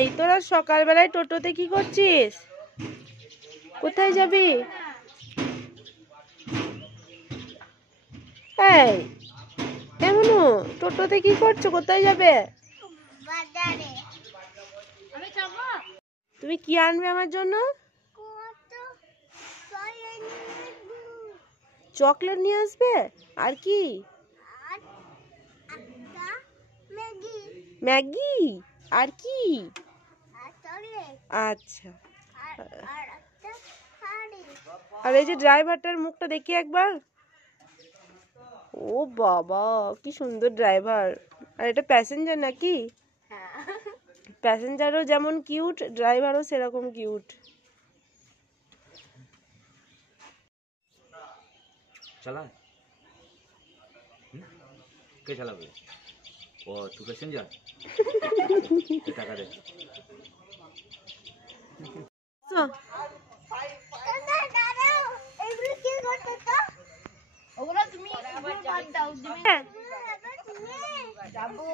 এই তোরা সকালবেলায় টোটোতে কি করছিস? কোথায় যাবি? এই এমনু টোটোতে কি করছো? কোথায় যাবে? তুমি কি আনবে আমার জন্য? চকলেট নিয়ে আসবে। আর কি? ম্যাগি। আর কি? আচ্ছা। আর এই যে ড্রাইভারটার মুখটা দেখি একবার। ও বাবা, কি সুন্দর ড্রাইভার। আর এটা প্যাসেঞ্জার নাকি? প্যাসেঞ্জারও যেমন কিউট, ড্রাইভারও সেরকম কিউট। चला কে চালাবে? ও তুই প্যাসেঞ্জার? টাকা দে। ওগুলো তুমি বাদ দাও, যাবো